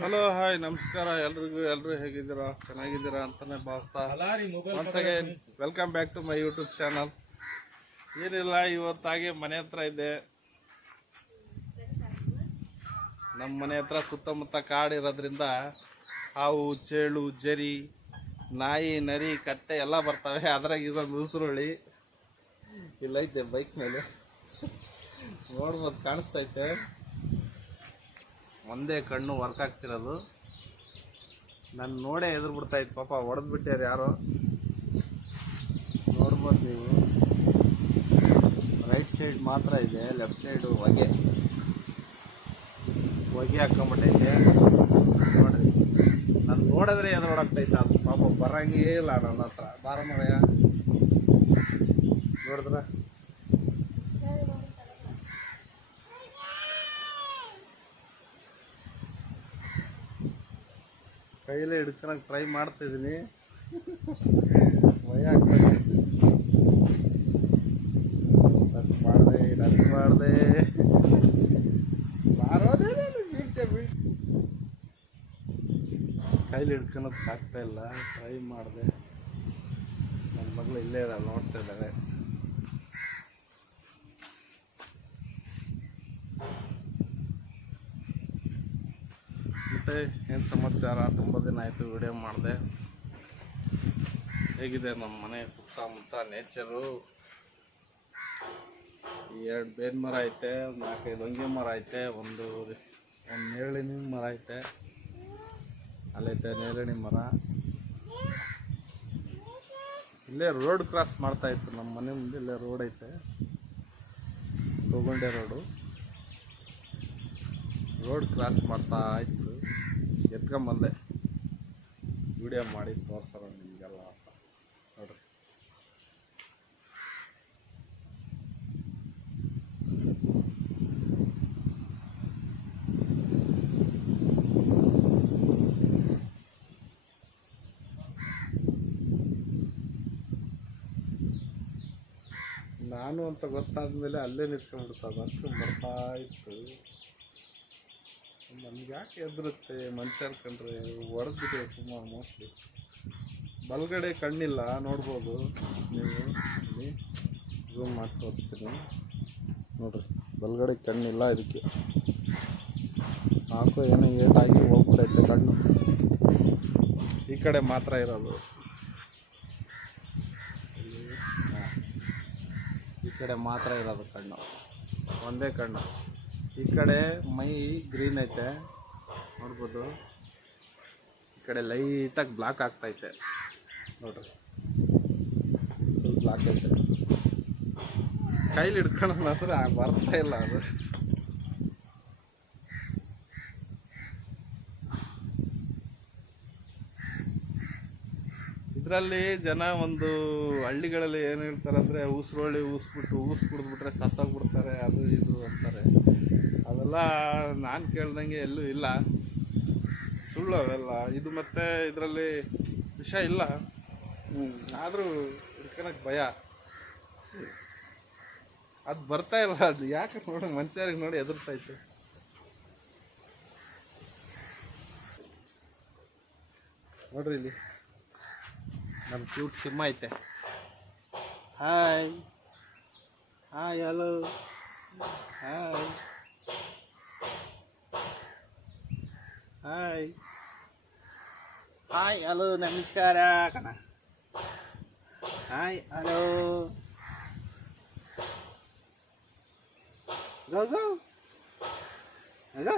Hello hi ನಮಸ್ಕಾರ ಎಲ್ಲರೂ ಹೇಗಿದ್ದೀರಾ, ಚೆನ್ನಾಗಿದ್ದೀರಾ ಅಂತಾನೆ ಭಾವಿಸ್ತಾ once again welcome back to my YouTube channel. ಏನಿಲ್ಲ, ಇವತ್ತಾಗಿ ಮನೆ ಹತ್ರ ಇದ್ದೆ. ನಮ್ಮ ಮನೆ ಹತ್ರ ಸುತ್ತಮುತ್ತ ಕಾಡಿರೋದ್ರಿಂದ ಹಾವು, ಚೇಳು, ಜರಿ, ನಾಯಿ, ನರಿ, ಕತ್ತೆ ಎಲ್ಲ ಬರ್ತವೆ. ಅದ್ರಾಗ ಇದೊಂದು ಉಸುರುಳಿ ಇಲ್ಲೈತೆ ಬೈಕ್ ಮೇಲೆ ನೋಡ್ಬೋದು, ಕಾಣಿಸ್ತೈತೆ. ಒಂದೇ ಕಣ್ಣು ವರ್ಕ್ ಆಗ್ತಿರೋದು. ನಾನು ನೋಡೇ ಎದುರು ಬಿಡ್ತಾಯಿತ್ತು, ಪಾಪ ಹೊಡೆದು ಬಿಟ್ಟಾರೆ ಯಾರೋ. ನೋಡ್ಬೋದು ನೀವು, ರೈಟ್ ಸೈಡ್ ಮಾತ್ರ ಇದೆ, ಲೆಫ್ಟ್ ಸೈಡು ಹೊಗೆ ಹಾಕೊಂಬಿಟ್ಟೈತೆ. ನೋಡ್ರಿ, ನಾನು ನೋಡಿದ್ರೆ ಎದುರು ಹೊಡಾಗ್ತೈತೆ ಅದು. ಪಾಪ ಬರಂಗೇ ಇಲ್ಲ ನನ್ನ ಹತ್ರ. ಬಾರ ಮರಯ್ಯ, ನೋಡಿದ್ರ ಕೈಲೇ ಹಿಡ್ಕೊಳಕ್ಕೆ ಟ್ರೈ ಮಾಡ್ತಿದ್ದೀನಿ, ಭಯ ಆಗ್ತದೆ. ಟಚ್ ಮಾಡಿದೆ ಬಾರೋದೇ ಕೈಲಿ ಹಿಡ್ಕೊಳಕ್ಕೆ ಆಗ್ತಾ ಇಲ್ಲ. ಟ್ರೈ ಮಾಡಿದೆ. ನನ್ನ ಮಗಳು ಇಲ್ಲೇ ಇರಲ್ಲ, ನೋಡ್ತಾ ಇದ್ದಾರೆ. ಮತ್ತೆ ಏನು ಸಮಾಚಾರ? ತುಂಬ ದಿನ ಆಯಿತು ವಿಡಿಯೋ ಮಾಡಿದೆ. ಹೇಗಿದೆ ನಮ್ಮ ಮನೆ ಸುತ್ತಮುತ್ತ ನೇಚರು? 2 ಬೇವಿನ ಮರ ಐತೆ, 4-5 ಹೊಂಗೆ ಮರ ಐತೆ, ಒಂದು ನೇರಳೆ ಮರ ಐತೆ, ಅಲ್ಲೈತೆ ನೇರಳೆ ಮರ. ಇಲ್ಲೇ ರೋಡ್ ಕ್ರಾಸ್ ಮಾಡ್ತಾ ಇತ್ತು ನಮ್ಮ ಮನೆ ಮುಂದೆ. ಇಲ್ಲೇ ರೋಡ್ ಐತೆ, ತಗೊಂಡೆ ರೋಡ್ ಕ್ರಾಸ್ ಮಾಡ್ತಾ ಇತ್ತು. ಎತ್ಕೊಂಬಂದೆ, ವಿಡಿಯೋ ಮಾಡಿ ತೋರ್ಸೋಣ ನಿಮಗೆಲ್ಲ ಅಂತ. ನೋಡ್ರಿ, ನಾನು ಅಂತ ಗೊತ್ತಾದ್ಮೇಲೆ ಅಲ್ಲೇ ನಿಂತ್ಕೊಂಡ್ಬಿಡ್ತದೆ. ಅಷ್ಟು ಬರ್ತಾ ಇತ್ತು. ನಮ್ಗೆ ಯಾಕೆ ಎದುರುತ್ತೆ ಮನುಷ್ಯರು ಕಂಡ್ರೆ? ಹೊಡೆದ್ಬಿಟ್ಟೆ ಸುಮಾರು. ಮೋಸ್ಟ್ಲಿ ಬಲಗಡೆ ಕಣ್ಣಿಲ್ಲ, ನೋಡ್ಬೋದು ನೀವು. ಇಲ್ಲಿ ಝೂಮ್ ಮಾಡಿ ತೋರಿಸ್ತೀನಿ ನೋಡ್ರಿ, ಬಲಗಡೆ ಕಣ್ಣಿಲ್ಲ. ಇದಕ್ಕೆ ಸಾಕು, ಏನೋ ಏಟಾಗಿ ಹೋಗ್ಬಿಟ್ಟೈತೆ ಕಣ್ಣು. ಈ ಕಡೆ ಮಾತ್ರ ಇರೋದು, ಈ ಕಡೆ ಮಾತ್ರ ಇರೋದು ಕಣ್ಣು, ಒಂದೇ ಕಣ್ಣು. ಈ ಕಡೆ ಮೈ ಗ್ರೀನ್ ಐತೆ, ನೋಡ್ಬೋದು. ಈ ಕಡೆ ಲೈಟಾಗಿ ಬ್ಲಾಕ್ ಆಗ್ತೈತೆ ನೋಡ್ರಿ, ಬ್ಲಾಕ್ ಐತೆ. ಕೈಲಿ ಹಿಡ್ಕೊಳ್ಳೋಣ ಅಂದ್ರೆ ಬರ್ತಾ ಇಲ್ಲ ಅದು. ಇದರಲ್ಲಿ ಜನ ಒಂದು ಹಳ್ಳಿಗಳಲ್ಲಿ ಏನು ಹೇಳ್ತಾರೆ ಅಂದರೆ, ಉಸಿರೊಳ್ಳಿ ಊಸ್ ಕುಡಿದ್ಬಿಟ್ರೆ ಸತ್ತೋಗ್ಬಿಡ್ತಾರೆ, ಅದು ಇದು ಅಂತಾರೆ. ಅದೆಲ್ಲ ನಾನು ಕೇಳ್ದಂಗೆ ಎಲ್ಲೂ ಇಲ್ಲ, ಸುಳ್ಳು ಅವೆಲ್ಲ. ಇದು ಮತ್ತೆ ಇದರಲ್ಲಿ ವಿಷ ಇಲ್ಲ, ಆದರೂ ಹಿಡ್ಕೊಳಕ್ಕೆ ಭಯ. ಅದು ಬರ್ತಾ ಇಲ್ಲ. ಅದು ಯಾಕೆ ನೋಡಿ ಮನುಷ್ಯರಿಗೆ ನೋಡಿ ಎದುರ್ತೈತೆ. ನೋಡ್ರಿ, ಇಲ್ಲಿ ನಮ್ಮ ಕ್ಯೂಟ್ ಸಿಂಹ ಐತೆ. Hi hi, hello, hi hi hi, hello, ನಮಸ್ಕಾರ ಕಣ. ಹಾಯ್, ಹಲೋ, ಗೋ ಗೋ ಗೋ.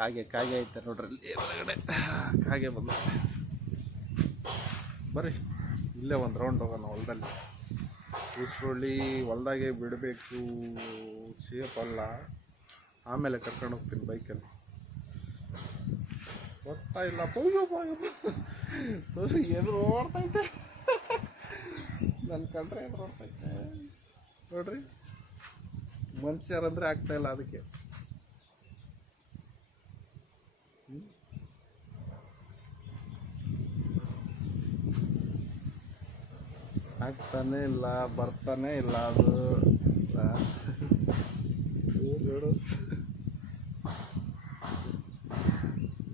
ಕಾಗೆ ಐತೆ ನೋಡ್ರಿ, ಇಲ್ಲಿ ಹೊರಗಡೆ ಕಾಗೆ ಬಂದ. ಬರ್ರಿ, ಇಲ್ಲೇ ಒಂದು ರೌಂಡ್ ಹೋಗೋಣ ಹೊಲದಲ್ಲಿ. ಉಸುರುಳ್ಳಿ ಹೊಲ್ದಾಗೆ ಬಿಡಬೇಕು, ಸೇಫ್ ಅಲ್ಲ. ಆಮೇಲೆ ಕರ್ಕೊಂಡು ಹೋಗ್ತೀನಿ ಬೈಕಲ್ಲಿ. ಗೊತ್ತಾ ಇಲ್ಲ, ಎದುರು ಓಡ್ತೈತೆ. ನನ್ನ ಕಂಡ್ರೆ ಎದುರು ಓಡ್ತೈತೆ ನೋಡ್ರಿ. ಮನುಷ್ಯರಂದ್ರೆ ಆಗ್ತಾಯಿಲ್ಲ ಅದಕ್ಕೆ. ಆಗ್ತಾನೆ ಇಲ್ಲ, ಬರ್ತಾನೆ ಇಲ್ಲ ಅದು. ನೋಡು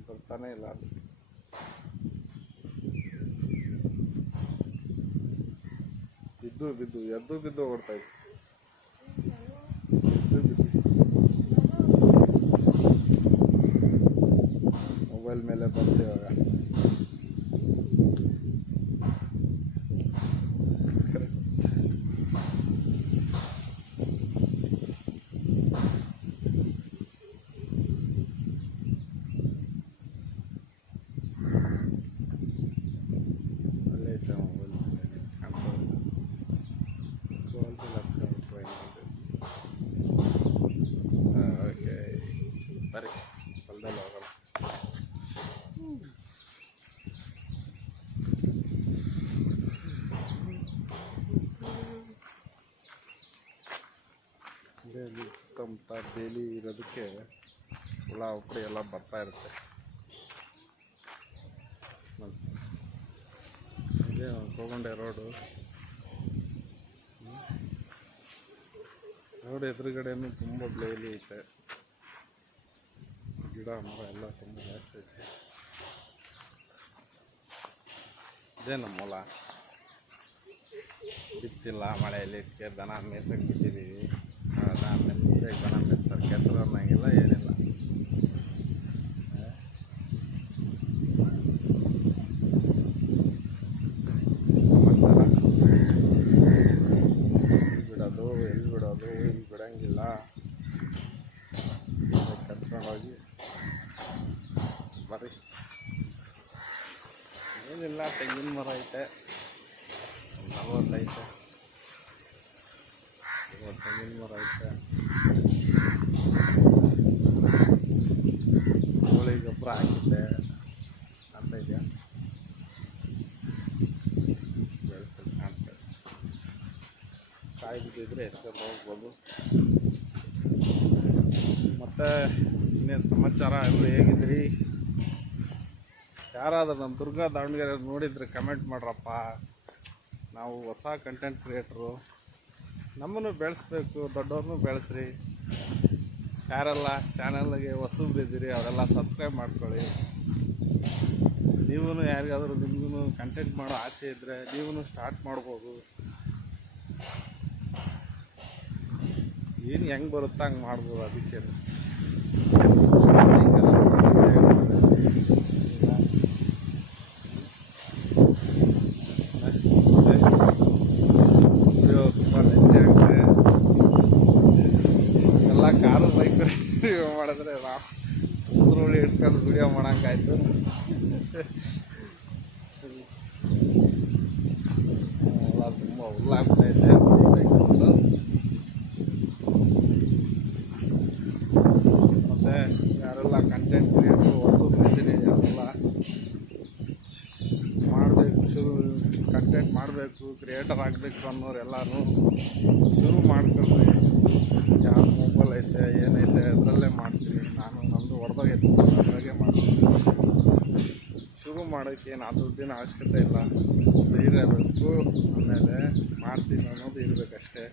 ಬರ್ತಾನೆ ಇಲ್ಲ ಅದು. ಬಿದ್ದು ಎದ್ದು ಓಡ್ತಾ ಇತ್ತು. ಮೊಬೈಲ್ ಮೇಲೆ ಬಂತು ಇವಾಗ. ಒಳ್ಳೆ ಐತೆ ಮೊಬೈಲ್ ಕಾಣಿಸೋದು. ಓಕೆ ಸರಿ, ಹೊಲದಲ್ಲಿ ಹೋಗೋಣ. ಸುತ್ತಮುತ್ತ ಬೇಲಿ ಇರೋದಕ್ಕೆ ಹುಳ ಉಪ್ಪಡಿ ಎಲ್ಲ ಬರ್ತಾ ಇರುತ್ತೆ. ಇದೇ ಕೋಗೊಂಡೆ ರೋಡು ಎದುರುಗಡೆನೂ ತುಂಬ ಬೇಲಿ ಐತೆ. ಗಿಡ ಮರ ಎಲ್ಲ ತುಂಬ ಜಾಸ್ತಿ ಐತೆ. ಇದೇ ನಮ್ಮ ಹೊಲ. ಬಿತ್ತಿಲ್ಲ, ಮಳೆಯಲ್ಲಿ ಇದಕ್ಕೆ ದನ ಮೇಯ್ಸಕ್ಕೆ ಬಿಟ್ಟಿದ್ದೀವಿ. ಮುಂದೆ ದನ ಮೇಯ್ಸೋರು ಕೆಸರು ಅನ್ನಂಗಿಲ್ಲ, ಏನಿಲ್ಲ. ಸಮಾಚಾರ ಎಲ್ಲಿ ಬಿಡೋದು ಇಲ್ಲಿ ಬಿಡಂಗಿಲ್ಲ. ಕಟ್ಕೊಂಡೋಗಿ ಬರ್ರಿ. ಏನಿಲ್ಲ, ತೆಂಗಿನ ಮರ ಐತೆ, 40 ಐತೆ. ತೆಂಗಿನ ಮರ ಐತೆ. ಕೋಳಿ ಗೊಬ್ಬರ ಹಾಕಿದ್ದೆ ಅಂತ ಇದೆಯಾ, ಬೆಳೆಸಲು ಕಾಣ್ತದೆ. ಕಾಯಿ ಬಿದ್ದಿದ್ರೆ ಎಷ್ಟೊಂದು ಹೋಗ್ಬೋದು. ಮತ್ತು ಇನ್ನೇನು ಸಮಾಚಾರ, ಎಲ್ಲರೂ ಹೇಗಿದ್ರಿ? ಯಾರಾದರೂ ನಮ್ಮ ದುರ್ಗಾ ದಾವಣಗೆರೆ ನೋಡಿದರೆ ಕಮೆಂಟ್ ಮಾಡ್ರಪ್ಪ. ನಾವು ಹೊಸ ಕಂಟೆಂಟ್ ಕ್ರಿಯೇಟ್ರು, ನಮ್ಮನ್ನು ಬೆಳೆಸ್ಬೇಕು, ದೊಡ್ಡವ್ರನ್ನೂ ಬೆಳೆಸ್ರಿ. ಯಾರೆಲ್ಲ ಚಾನಲ್ಗೆ ಹೊಸಬ್ರಿದ್ದೀರಿ ಅವರೆಲ್ಲ ಸಬ್ಸ್ಕ್ರೈಬ್ ಮಾಡ್ಕೊಳ್ಳಿ. ನೀವೂ ಯಾರಿಗಾದರೂ ನಿಮಗೂ ಕಂಟೆಂಟ್ ಮಾಡೋ ಆಸೆ ಇದ್ದರೆ ನೀವೂ ಸ್ಟಾರ್ಟ್ ಮಾಡ್ಬೋದು. ಏನು ಹೆಂಗೆ ಬರುತ್ತಾ ಹಂಗೆ ಮಾಡ್ಬೋದು. ಅದಕ್ಕೆ ವಿಡಿಯೋ ತುಂಬ ನೆಚ್ಚೆ ಆಗ್ತದೆ. ಎಲ್ಲ ಕಾರು ಬೈಕ್ ವಿಡಿಯೋ ಮಾಡಿದ್ರೆ ನಾವು ಉದ್ರುಳಿ ಇಟ್ಕೊಂಡು ವಿಡಿಯೋ ಮಾಡೋಂಗಾಯ್ತು. ಎಲ್ಲ ತುಂಬ ಹುಲ್ಲಾಗ್ತಾಯಿದೆ. ಮತ್ತು ಯಾರೆಲ್ಲ ಕಂಟೆಂಟ್ ಕ್ರಿಯೇಟ್ರು ಹೊಸಬ್ರಿದ್ದೀರಿ ಅವರೆಲ್ಲ ಮಾಡಬೇಕು, ಕಂಟೆಂಟ್ ಮಾಡಬೇಕು, ಕ್ರಿಯೇಟರ್ ಆಗಬೇಕು ಅನ್ನೋರು ಎಲ್ಲರೂ ಶುರು ಮಾಡ್ಕೊಳ್ರಿ. ಯಾವ ಮೊಬೈಲ್ ಐತೆ ಏನೈತೆ ಅದರಲ್ಲೇ ಮಾಡ್ತೀನಿ. ನಾನು ನಮ್ಮದು ಹೊಡೆದಾಗೈತೆ, ಅದ್ರಾಗೆ ಮಾಡ್ತೀನಿ. ಶುರು ಮಾಡೋಕ್ಕೆ ಏನು ದುಡ್ಡಿನ ಅವಶ್ಯಕತೆ ಇಲ್ಲ, ಧೈರ್ಯ ಬೇಕು. ಆಮೇಲೆ ಮಾಡ್ತೀನಿ ಅನ್ನೋದು ಇರಬೇಕಷ್ಟೇ.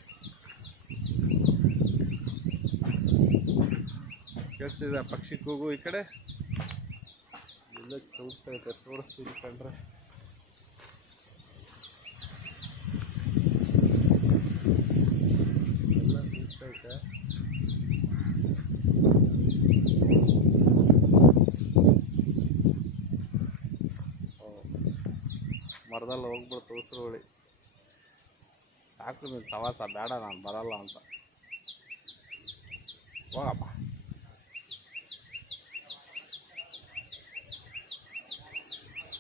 ಕೇಳಿಸ್ತಿದೆ ಪಕ್ಷಿ ಕೂಗು. ಈ ಕಡೆ ಎಲ್ಲ ಕೂಗ್ತಾ ಇದೆ, ತೋರಿಸ್ತೀನಿ ಕಂಡ್ರೆ. ಎಲ್ಲ ಕೂಗ್ತೈತೆ. ಮರದಲ್ಲಿ ಹೋಗ್ಬಿಡ್ತು ಉಸಿರುಳಿ. ಸಾಕು ನೀನು ಸವಾಸ ಬೇಡ, ನಾನು ಬರಲ್ಲ ಅಂತ. ಹೋಗಪ್ಪ.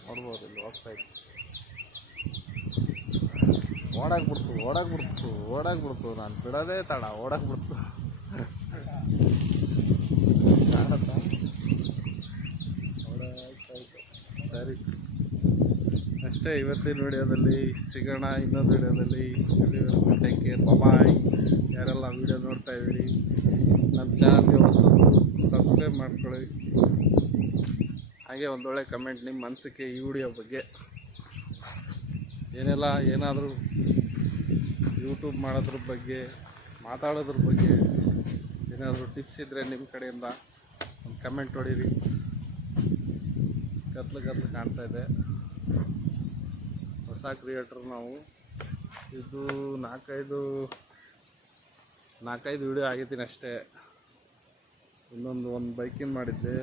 ನೋಡ್ಬೋದು ಇಲ್ಲಿ ಹೋಗ್ತಾಯಿತ್ತು. ಓಡಾಗ್ಬಿಡ್ತು. ನಾನು ಬಿಡೋದೇ ತಡ, ಓಡಾಗ್ಬಿಡ್ತು. ಸರಿ, ಅಷ್ಟೇ ಇವತ್ತಿನ ವಿಡಿಯೋದಲ್ಲಿ. ಸಿಗೋಣ ಇನ್ನೊಂದು ವಿಡಿಯೋದಲ್ಲಿ. ಟೇಕ್ ಕೇರ್, ಬಾಯ್. ಯಾರೆಲ್ಲ ವಿಡಿಯೋ ನೋಡ್ತಾ ಇದ್ದೀರಿ, ನಮ್ಮ ಚಾನಲ್ಗೆ ಹೊಸದು ಸಬ್ಸ್ಕ್ರೈಬ್ ಮಾಡ್ಕೊಳ್ಳಿ. ಹಾಗೆ ಒಂದೊಳ್ಳೆ ಕಮೆಂಟ್ ನಿಮ್ಮ ಮನಸ್ಸಿಗೆ ಈ ವಿಡಿಯೋ ಬಗ್ಗೆ ಏನಾದರೂ ಯೂಟ್ಯೂಬ್ ಮಾಡೋದ್ರ ಬಗ್ಗೆ, ಮಾತಾಡೋದ್ರ ಬಗ್ಗೆ ಏನಾದರೂ ಟಿಪ್ಸ್ ಇದ್ದರೆ ನಿಮ್ಮ ಕಡೆಯಿಂದ ಒಂದು ಕಮೆಂಟ್ ಹೊಡೀರಿ. ಕತ್ಲು ಕಾಣ್ತಾ ಇದೆ. ಹೊಸ ಕ್ರಿಯೇಟ್ರ್ ನಾವು. ಇದು ನಾಲ್ಕೈದು ವಿಡಿಯೋ ಆಗಿದ್ದೀನಿ ಅಷ್ಟೇ. ಒಂದು ಬೈಕಿನ ಮಾಡಿದ್ದೆ,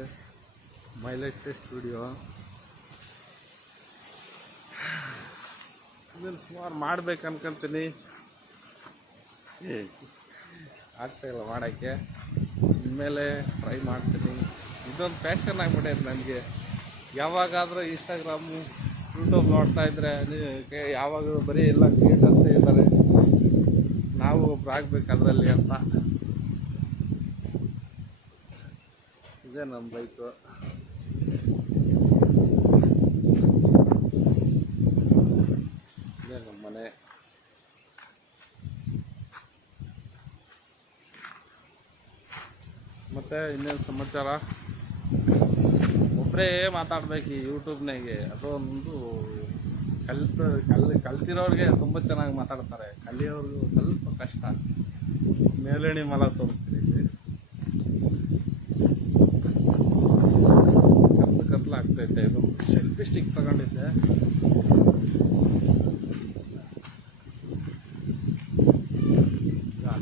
ಮೈಲೇಜ್ ಟೆಸ್ಟ್ ವಿಡಿಯೋ. ಇದನ್ನು ಸುಮಾರು ಮಾಡ್ಬೇಕು ಅನ್ಕೊಂತೀನಿ, ಆಗ್ತಾಯಿಲ್ಲ ಮಾಡೋಕ್ಕೆ. ಇನ್ಮೇಲೆ ಟ್ರೈ ಮಾಡ್ತೀನಿ. ಇದೊಂದು ಪ್ಯಾಷನ್ ಆಗಿಬಿಟ್ಟೈತೆ ನನಗೆ. ಯಾವಾಗಾದರೂ ಇನ್ಸ್ಟಾಗ್ರಾಮು ಯೂಟ್ಯೂಬ್ ನೋಡ್ತಾ ಇದ್ದರೆ ಯಾವಾಗ ಬರೀ ಎಲ್ಲ ಕ್ರಿಯೇಟರ್ಸೇ ಇದ್ದಾರೆ, ನಾವು ಒಬ್ರು ಆಗ್ಬೇಕು ಅದರಲ್ಲಿ ಅಂತ. ಇದೇ ನಮ್ಮ ಬೈಕು. ಇದೇ ನಮ್ಮ ಮನೆ. ಮತ್ತು ಇನ್ನೇನು ಸಮಾಚಾರ? ಒಬ್ಬರೇ ಮಾತಾಡ್ಬೇಕು ಈ ಯೂಟ್ಯೂಬ್ನಾಗೆ. ಅದೊಂದು ಕಲ್ತಿರೋರಿಗೆ ತುಂಬ ಚೆನ್ನಾಗಿ ಮಾತಾಡ್ತಾರೆ, ಕಲಿಯೋರ್ಗೂ ಸ್ವಲ್ಪ ಕಷ್ಟ. ಮೇಲಣಿ ಮಲ ತೋರಿಸ್ತೀನಿ. ಕತ್ಲು ಆಗ್ತೈತೆ. ಇದು ಸೆಲ್ಫಿ ಸ್ಟಿಕ್ ತಗೊಂಡಿದ್ದೆ.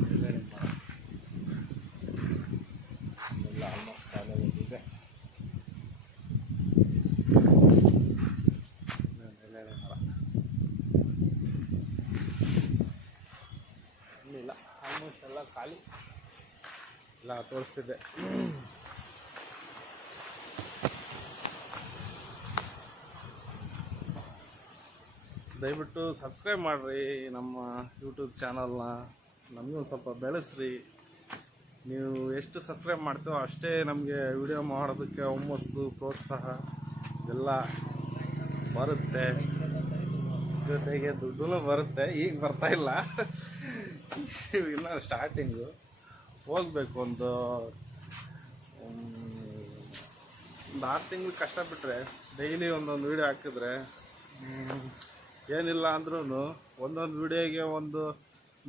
ಮೇಲಣಿ ಮರ ಎಲ್ಲ ಆಲ್ಮೋಸ್ಟ್ ಕಾಲ ಇದೆ. ಇಲ್ಲ, ಆಲ್ಮೋಸ್ಟ್ ಎಲ್ಲ ಖಾಲಿ ಎಲ್ಲ ತೋರಿಸ್ತಿದ್ದೆ. ದಯವಿಟ್ಟು ಸಬ್ಸ್ಕ್ರೈಬ್ ಮಾಡಿರಿ ನಮ್ಮ ಯೂಟ್ಯೂಬ್ ಚಾನಲ್ನ. ನಮಗೂ ಸ್ವಲ್ಪ ಬೆಳೆಸ್ರಿ. ನೀವು ಎಷ್ಟು ಸಬ್ಸ್ಕ್ರೈಬ್ ಮಾಡ್ತೀವೋ ಅಷ್ಟೇ ನಮಗೆ ವಿಡಿಯೋ ಮಾಡೋದಕ್ಕೆ ಹುಮ್ಮಸ್ಸು, ಪ್ರೋತ್ಸಾಹ ಎಲ್ಲ ಬರುತ್ತೆ. ಜೊತೆಗೆ ದುಡ್ಡು ಬರುತ್ತೆ. ಈಗ ಬರ್ತಾಯಿಲ್ಲ, ಇನ್ನೂ ಸ್ಟಾರ್ಟಿಂಗು. ಹೋಗ್ಬೇಕು. ಒಂದು 6 ತಿಂಗಳು ಕಷ್ಟಪಟ್ಟರೆ ಡೈಲಿ ಒಂದೊಂದು ವೀಡಿಯೋ ಹಾಕಿದ್ರೆ, ಏನಿಲ್ಲ ಅಂದ್ರೂ ಒಂದೊಂದು ವೀಡಿಯೋಗೆ ಒಂದು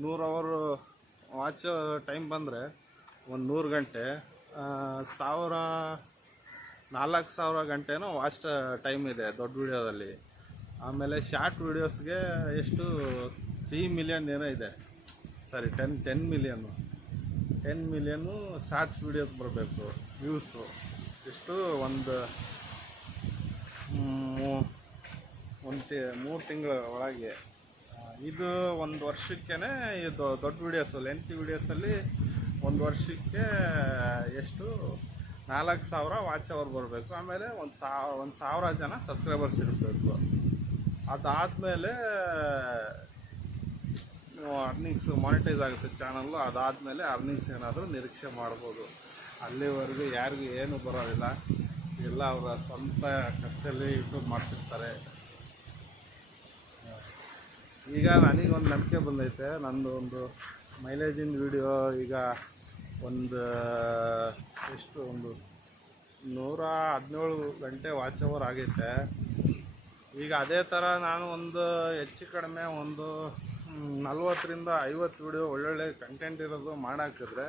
100 ಅವರು ವಾಚ್ ಟೈಮ್ ಬಂದರೆ ಒಂದು 100 ಗಂಟೆ, 4,000 ಗಂಟೆನೂ ವಾಚ್ ಟೈಮ್ ಇದೆ ದೊಡ್ಡ ವೀಡಿಯೋದಲ್ಲಿ. ಆಮೇಲೆ ಶಾರ್ಟ್ ವೀಡಿಯೋಸ್ಗೆ ಎಷ್ಟು 3 ಮಿಲಿಯನ್ ಏನೋ ಇದೆ, ಸಾರಿ 10 ಮಿಲಿಯನ್ನು ಶಾರ್ಟ್ಸ್ ವೀಡಿಯೋಸ್ ಬರಬೇಕು ವ್ಯೂಸು. ಎಷ್ಟು ಒಂದು 3 ತಿಂಗಳ ಒಳಗೆ. ಇದು ಒಂದು ವರ್ಷಕ್ಕೇ ಇದು ದೊಡ್ಡ ವೀಡಿಯೋಸು, ಲೆಂತ್ ವೀಡಿಯೋಸಲ್ಲಿ ಒಂದು ವರ್ಷಕ್ಕೆ ಎಷ್ಟು 4,000 ವಾಚ್ ಅವರ್ ಬರಬೇಕು. ಆಮೇಲೆ 1,000 ಜನ ಸಬ್ಸ್ಕ್ರೈಬರ್ಸ್ ಇರಬೇಕು. ಅದಾದಮೇಲೆ ಅರ್ನಿಂಗ್ಸ್ ಮಾನಿಟೈಸ್ ಆಗುತ್ತೆ ಚಾನಲ್ಲು. ಅದಾದಮೇಲೆ ಅರ್ನಿಂಗ್ಸ್ ಏನಾದರೂ ನಿರೀಕ್ಷೆ ಮಾಡ್ಬೋದು. ಅಲ್ಲಿವರೆಗೂ ಯಾರಿಗೂ ಏನೂ ಬರೋದಿಲ್ಲ, ಎಲ್ಲ ಅವರ ಸ್ವಂತ ಖರ್ಚಲ್ಲಿ ಯೂಟ್ಯೂಬ್ ಮಾಡ್ತಿರ್ತಾರೆ. ಈಗ ನನಗೊಂದು ನಂಬಿಕೆ ಬಂದೈತೆ. ನಂದು ಒಂದು ಮೈಲೇಜಿನ ವಿಡಿಯೋ ಈಗ ಒಂದು 117 ಗಂಟೆ ವಾಚ್ ಅವರ್ ಆಗೈತೆ. ಈಗ ಅದೇ ಥರ ನಾನು ಒಂದು ಹೆಚ್ಚು ಕಡಿಮೆ ಒಂದು 40ರಿಂದ 50 ವಿಡಿಯೋ ಒಳ್ಳೊಳ್ಳೆ ಕಂಟೆಂಟ್ ಇರೋದು ಮಾಡಾಕಿದ್ರೆ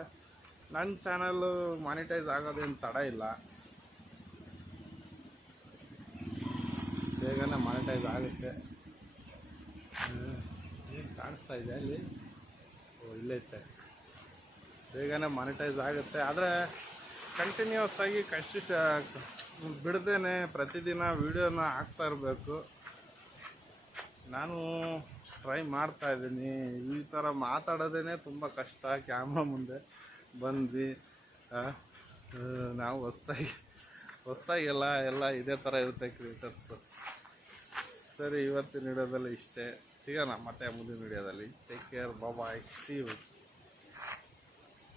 ನನ್ನ ಚಾನಲ್ಲು ಮಾನಿಟೈಸ್ ಆಗೋದೇನು ತಡ ಇಲ್ಲ, ಬೇಗನೆ ಮಾನಿಟೈಸ್ ಆಗುತ್ತೆ. ಏನು ಕಾಣಿಸ್ತಾ ಇದೆ ಅಲ್ಲಿ? ಇಲ್ಲೈತೆ. ಬೇಗನೆ ಮಾನಿಟೈಸ್ ಆಗುತ್ತೆ. ಆದರೆ ಕಂಟಿನ್ಯೂಸ್ ಆಗಿ ಬಿಡದೇನೆ ಪ್ರತಿದಿನ ವೀಡಿಯೋನ ಹಾಕ್ತಾ ಇರಬೇಕು. ನಾನು ಟ್ರೈ ಮಾಡ್ತಾಯಿದ್ದೀನಿ. ಈ ಥರ ಮಾತಾಡೋದೇ ತುಂಬ ಕಷ್ಟ. ಕ್ಯಾಮ್ರಾ ಮುಂದೆ ಬಂದ್ವಿ ನಾವು ಹೊಸ್ದಾಗೆಲ್ಲ ಇದೇ ಥರ ಇರುತ್ತೆ ಕ್ರಿಯೇಟರ್ಸು. ಸರಿ, ಇವತ್ತಿನ ವಿಡಿಯೋದಲ್ಲಿ ಇಷ್ಟೇ. ಸಿಗೋಣ ಮತ್ತೆ ಮುಂದಿನ ವಿಡಿಯೋದಲ್ಲಿ. Take care, bye, see you.